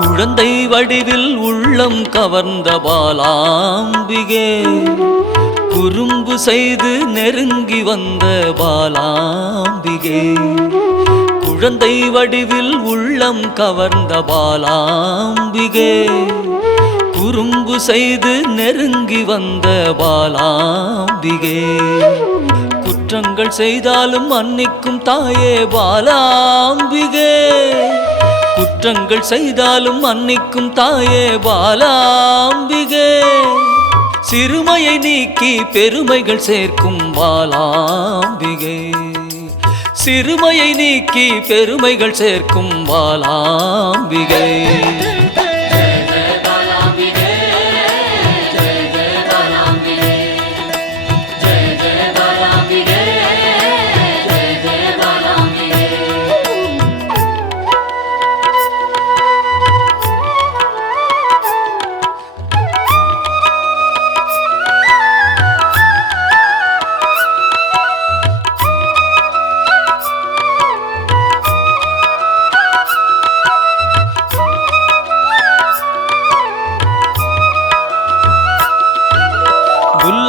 குழந்தை வடிவில் உள்ளம் கவர்ந்த பாலாம்பிகே, குறும்பு செய்து நெருங்கி வந்த பாலாம்பிகே. குழந்தை வடிவில் உள்ளம் கவர்ந்த பாலாம்பிகே, குறும்பு செய்து நெருங்கி வந்த பாலாம்பிகே. குற்றங்கள் செய்தாலும் மன்னிக்கும் தாயே பாலாம்பிகே, குற்றங்கள் செய்தாலும் மன்னிக்கும் தாயே பாலாம்பிகே. சிறுமையை நீக்கி பெருமைகள் சேர்க்கும் பாலாம்பிகே, சிறுமையை நீக்கி பெருமைகள் சேர்க்கும் பாலாம்பிகே.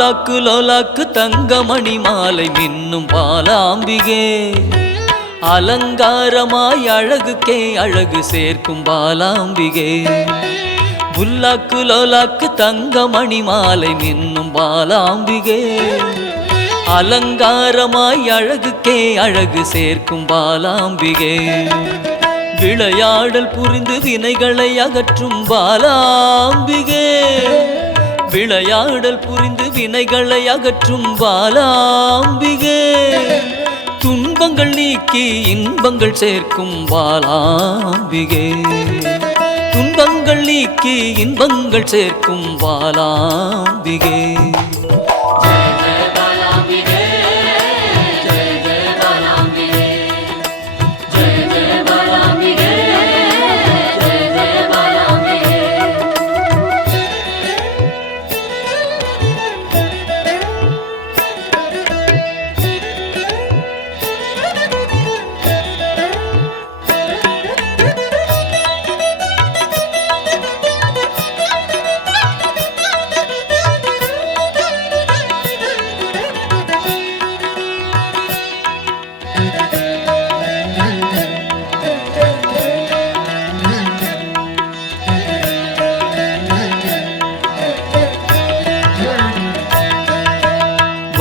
லோலாக்கு லோலாக்கு தங்கமணி மாலை மின்னும் பாலாம்பிகே, அலங்காரமாய் அழகுக்கே அழகு சேர்க்கும் பாலாம்பிகே. புல்லாக்கு லோலாக்கு தங்கமணி மாலை மின்னும் பாலாம்பிகே, அலங்காரமாய் அழகுக்கே அழகு சேர்க்கும் பாலாம்பிகே. விளையாடல் புரிந்து வினைகளை அகற்றும் பாலாம்பிகே, விளையாடல் புரிந்து வினைகளை அகற்றும் பாலாம்பிகே. துன்பங்கள் நீக்கி இன்பங்கள் சேர்க்கும் பாலாம்பிகே, துன்பங்கள் நீக்கி இன்பங்கள் சேர்க்கும் பாலாம்பிகே.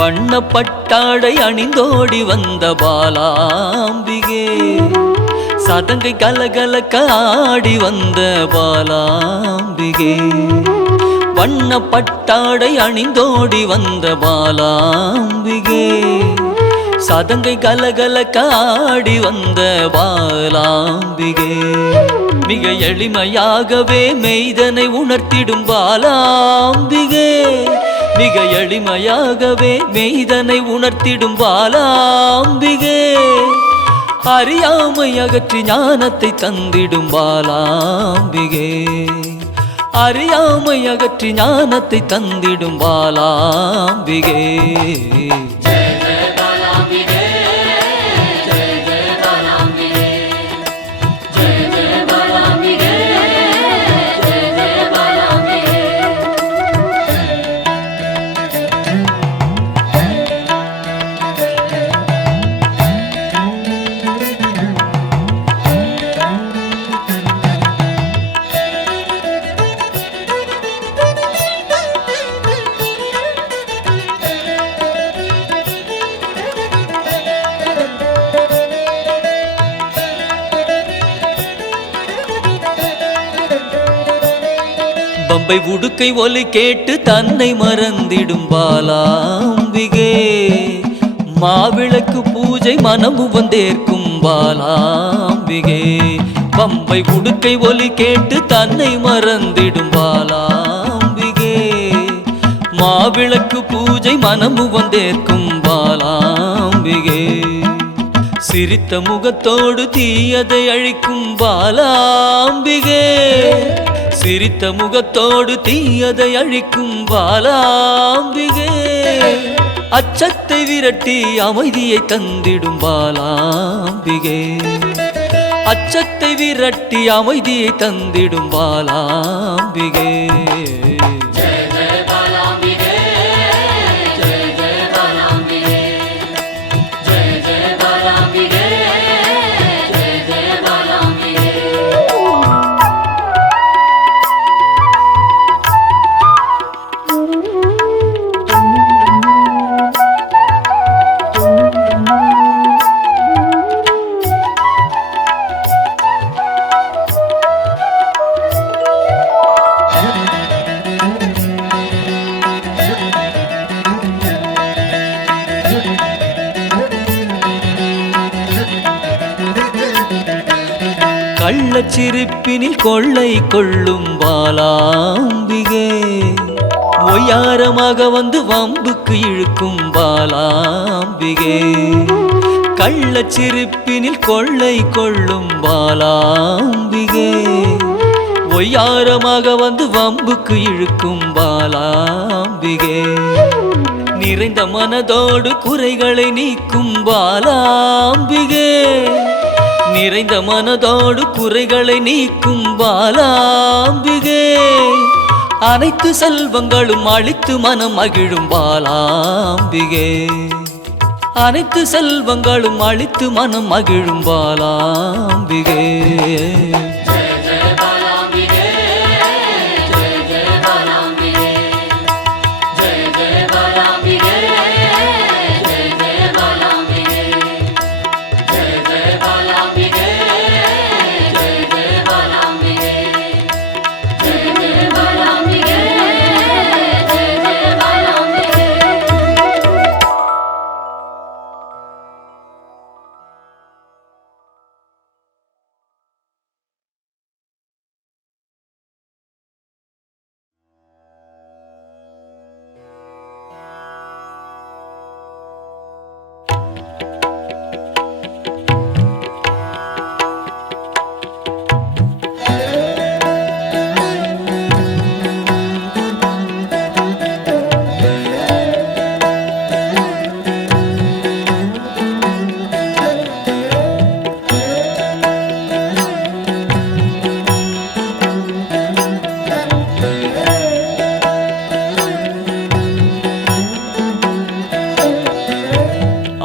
வண்ணப்பட்டாடை அணிந்தோடி வந்த பாலாம்பிகே, சதங்கை கலகலக்க ஆடி வந்த பாலாம்பிகே. வண்ணப்பட்டாடை அணிந்தோடி வந்த பாலாம்பிகே, சதங்கை கலகலக்க ஆடி வந்த பாலாம்பிகே. மிக எளிமையாகவே மெய்தனை உணர்த்திடும் பாலாம்பிகே, மிக எளிமையாகவே மெய்தனை உணர்த்திடும் பாலாம்பிகே. அறியாமை அகற்றி ஞானத்தை தந்திடும் பாலாம்பிகே, அறியாமை அகற்றி ஞானத்தை தந்திடும் பாலாம்பிகே. பம்பை உடுக்கை ஒலி கேட்டு தன்னை மறந்திடும் பாலாம்பிகே, மாவிளக்கு பூஜை மனமு வந்தேற்கும் பாலாம்பிகே. பம்பை உடுக்கை ஒலி கேட்டு தன்னை மறந்திடும் பாலாம்பிகே, மாவிளக்கு பூஜை மனமு வந்தேற்கும் பாலாம்பிகே. சிரித்த முகத்தோடு தீயதை அழிக்கும் பாலாம்பிகே சிரித்த முகத்தோடு தீயதை அழிக்கும் பாலாம்பிகே அச்சத்தை விரட்டி அமைதியை தந்திடும் பாலாம்பிகே அச்சத்தை விரட்டி அமைதியை தந்திடும் பாலாம்பிகே கள்ளச்சிரிப்பினில் கொள்ளை கொள்ளும் பாலாம்பிகே ஒய்யாரமாக வந்து வம்புக்கு இழுக்கும் பாலாம்பிகே கள்ளச்சிரிப்பினில் கொள்ளை கொள்ளும் பாலாம்பிகே ஒய்யாரமாக வந்து வம்புக்கு இழுக்கும் பாலாம்பிகே நிறைந்த மனதோடு குறைகளை நீக்கும் பாலாம்பிகே நிறைந்த மனதோடு குறைகளை நீக்கும் பாலாம்பிகே அனைத்து செல்வங்களும் அளித்து மனம் மகிழும் பாலாம்பிகே அனைத்து செல்வங்களும் அளித்து மனம் மகிழும் பாலாம்பிகே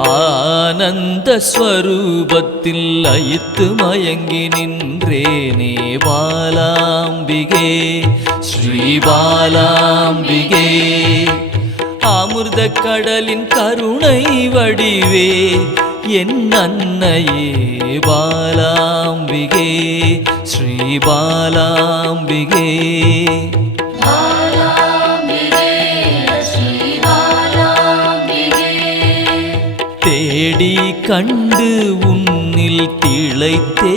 ஆனந்த ஸ்வரூபத்தில் லயித்து மயங்கி நின்றேனே பாலாம்பிகே ஸ்ரீ பாலாம்பிகே அமிர்த கடலின் கருணை வடிவே என் அன்னையே பாலாம்பிகே ஸ்ரீ பாலாம்பிகே தேடி கண்டு உன்னில் திளைத்தே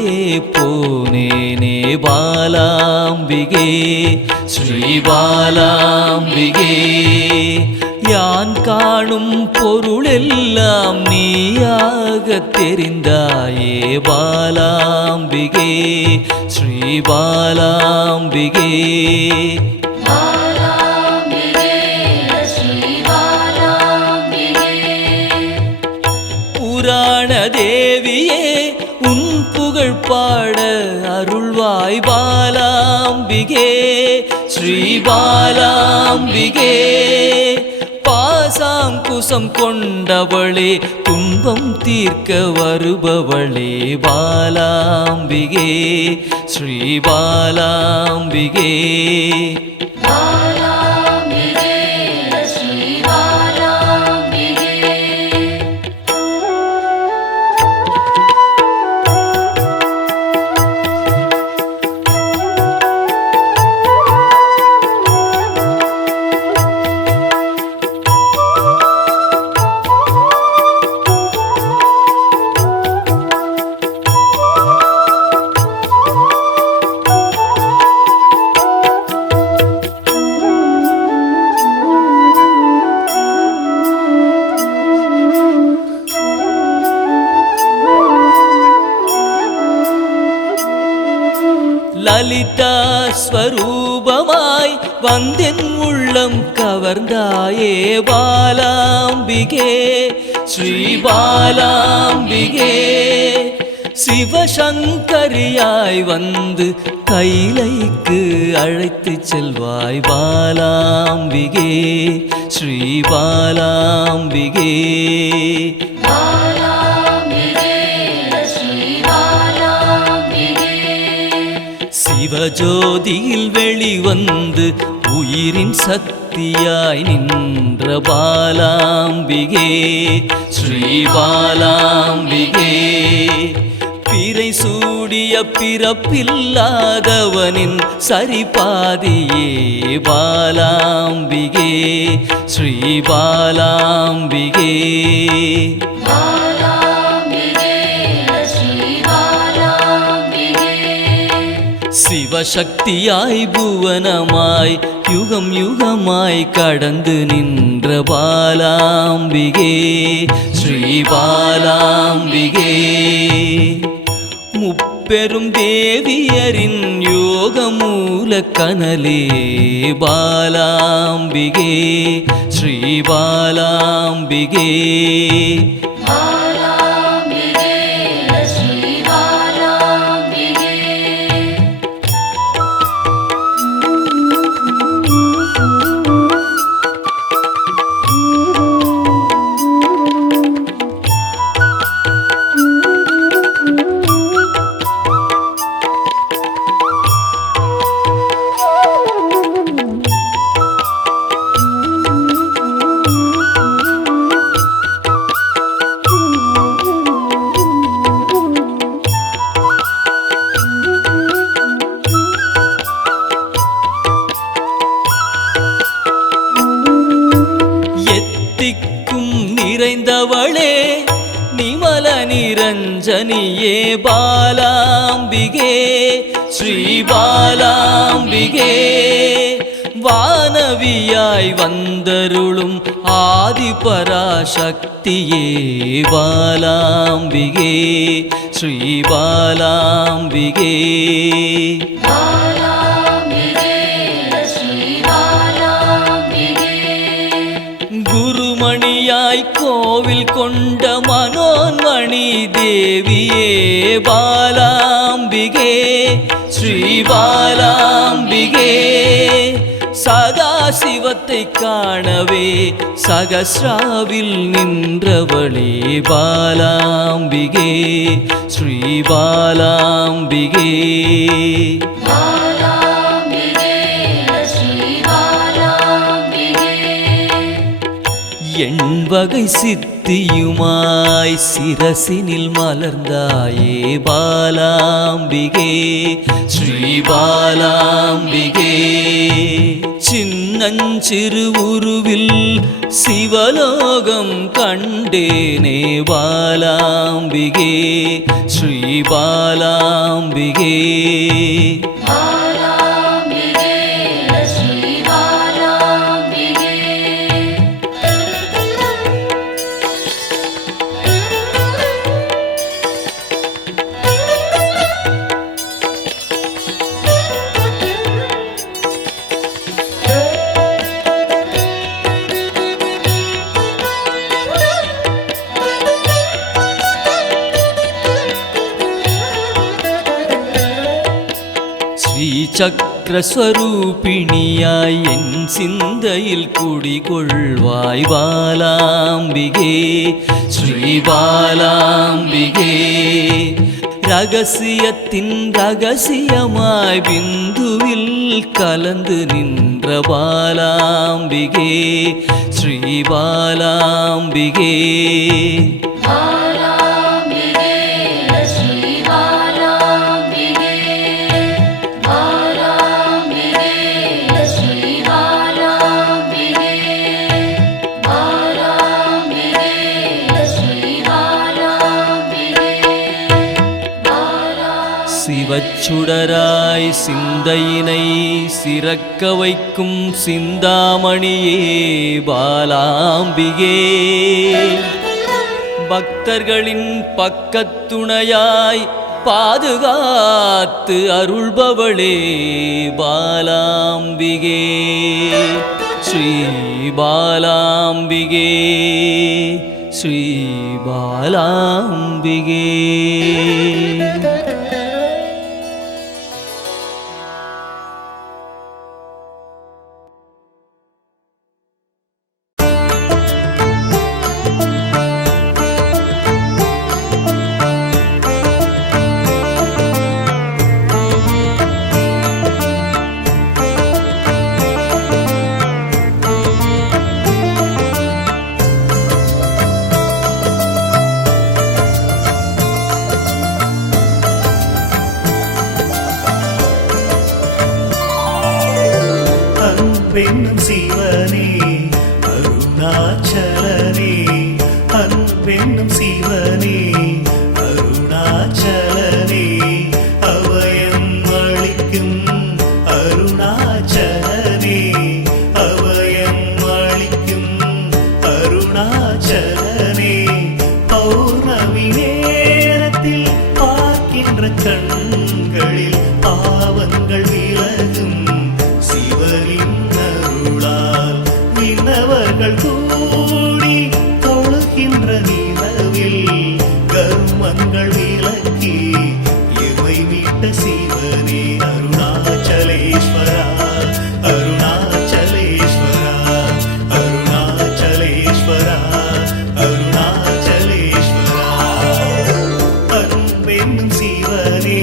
போனேனே பாலாம்பிகே ஸ்ரீ பாலாம்பிகே யான் காணும் பொருளெல்லாம் நீயாக தெரிந்தாயே பாலாம்பிகே ஸ்ரீ பாலாம்பிகே புராண தேவியே உன் புகழ் பாட அருள்வாய் பாலாம்பிகே ஸ்ரீ பாலாம்பிகே பாசாங்குசம் கொண்டவளே துன்பம் தீர்க்க வருபவளே பாலாம்பிகே ஸ்ரீ பாலாம்பிகே ஸ்வரூபமாய் வந்தென் உள்ளம் கவர்ந்தாயே பாலாம்பிகே ஸ்ரீ பாலாம்பிகே சிவசங்கரியாய் வந்து கைலைக்கு அழைத்து செல்வாய் பாலாம்பிகே ஸ்ரீ பாலாம்பிகே சிவஜோதியில் வெளிவந்து உயிரின் சக்தியாய் நின்ற பாலாம்பிகே ஸ்ரீ பாலாம்பிகே பிறை சூடிய பிறப்பில்லாதவனின் சரிபாதியே பாலாம்பிகே ஸ்ரீ பாலாம்பிகே சிவசக்தியாய் புவனமாய் யுகம் யுகமாய் கடந்து நின்ற பாலாம்பிகே ஸ்ரீ பாலாம்பிகே முப்பெரும் தேவியரின் யோகமூல கனலே பாலாம்பிகே ஸ்ரீ பாலாம்பிகே நிறைந்தவளே நிமல நிரஞ்சனியே பாலாம்பிகே ஸ்ரீ பாலாம்பிகே வானவியாய் வந்தருளும் ஆதிபராசக்தியே பாலாம்பிகே ஸ்ரீ பாலாம்பிகே குருமணியாய் கோவில் கொண்ட மனோன்மணி தேவியே பாலாம்பிகே ஸ்ரீ பாலாம்பிகே சதா சிவத்தை காணவே சகஸ்ராவில் நின்றவளே பாலாம்பிகே ஸ்ரீ பாலாம்பிகே எண்வகை சித்தியுமாய் சிரசினில் மலர்ந்தாயே பாலாம்பிகே ஸ்ரீ பாலாம்பிகே சின்னஞ்சிறு உருவில் சிவலோகம் கண்டேனே பாலாம்பிகே ஸ்ரீ பாலாம்பிகே சக்கரஸ்வரூபிணியாய் என் சிந்தையில் குடிகொள்வாய் பாலாம்பிகே ஸ்ரீ பாலாம்பிகே ரகசியத்தின் ரகசியமாய் பிந்துவில் கலந்து நின்ற பாலாம்பிகே ஸ்ரீ பாலாம்பிகே சிவச்சுடராய் சிந்தையினை சிறக்க வைக்கும் சிந்தாமணியே பாலாம்பிகே பக்தர்களின் பக்கத்துணையாய் பாதுகாத்து அருள்பவளே பாலாம்பிகே. ஸ்ரீ பாலாம்பிகே, ஸ்ரீ பாலாம்பிகே. அன்பென்னும் சிவனே அருணாச்சலனே, அன்பென்னும் சிவனே அருணாச்சலனே, அபயம் அளிக்கும் அருணாச்சலனே, அபயம் அளிக்கும் அருணாச்சலனே. பௌர்ணமி நேரத்தில் பார்க்கின்ற கண்களில் பாவங்கள் விலகும் சிவனின் அருளால். விண்ணவர்கள் கூடி தொழுகின்ற நிலவில் கர்மங்கள் விலக்கி எவை மீட்ட சிவனே அருணாச்சலேஸ்வரா, அருணாச்சலேஸ்வரா, அருணாச்சலேஸ்வரா, அருணாச்சலேஸ்வரா. அன்பென்னும் சிவனே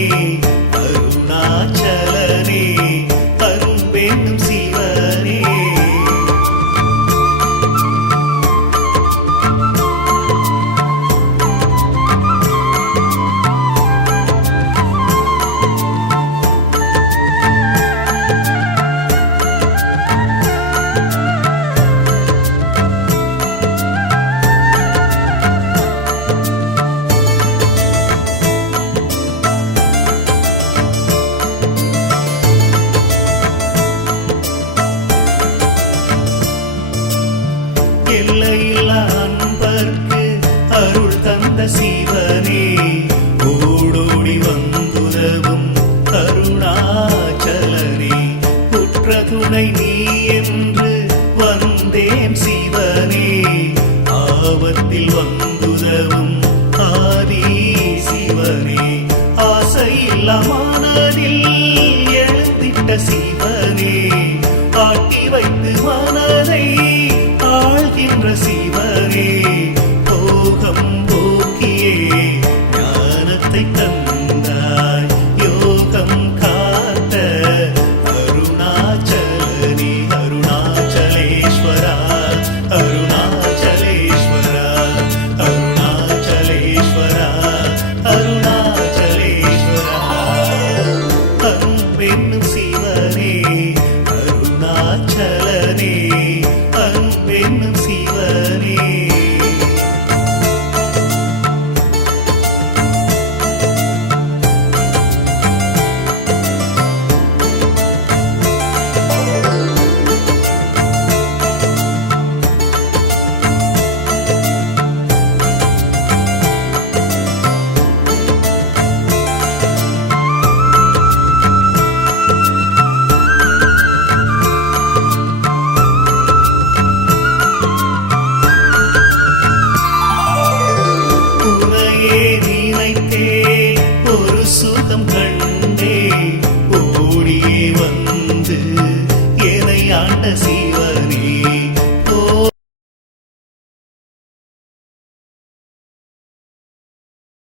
அருணாச்சலனே, அன்பென்னும் சிவனே. எல்லையில்லா அன்பர்க்கு அருள் தந்த சிவனே, ஓடோடி வந்துதவும் அருணாச்சலனே. குற்ற துணை நீ என்று வந்தேன் சிவனே, ஆபத்தில் வந்துதவும் ஆதி சிவனே. ஆசையில்லா மனதில் எழுந்திட்ட சிவனே, ஆட்டி வைத்து மனதை ஆழ்கின்ற சிவனே. போகம் போக்கியே ஞானத்தை தந்தாய், யோகம் காத்த அருணாச்சலனே அருணாச்சலேஸ்வரா, அருணாச்சலேஸ்வரா, அருணாச்சலேஸ்வரா, அருணாச்சலேஸ்வரா. அன்பென்னும் சிவனே அருணாச்சலனே, அன்பென்னும் சிவனே. உன்னையே நினைத்தே ஒரு சுகம் கண்டே, ஓடியே வந்து என்னை ஆண்ட சிவனே.